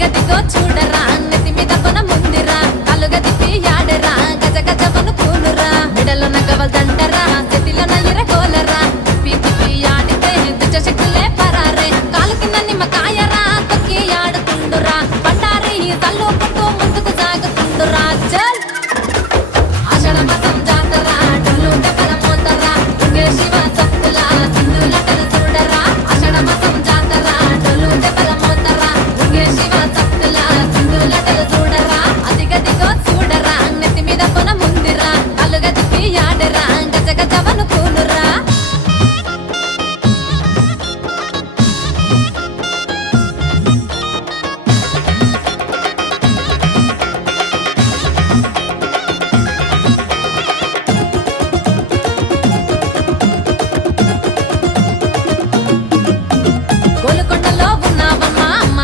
గదిగో చూడరా నెత్తి మీద పొన ముందిరా కాలుగా తిప్పి ఆడరా గజ గజ పను కూనురా మెడలో నగవల్దంటరా చేతిలో నయ్యర గోలరా తిప్పి తిప్పి ఆడితే దుచ్చ శక్తులే పరారే కాలు కింద నిమ్మకాయరా తొక్కి ఆడుతుండురా పట్టారి తల్లు పట్టు ముందుకు సాగుతుండురా చల్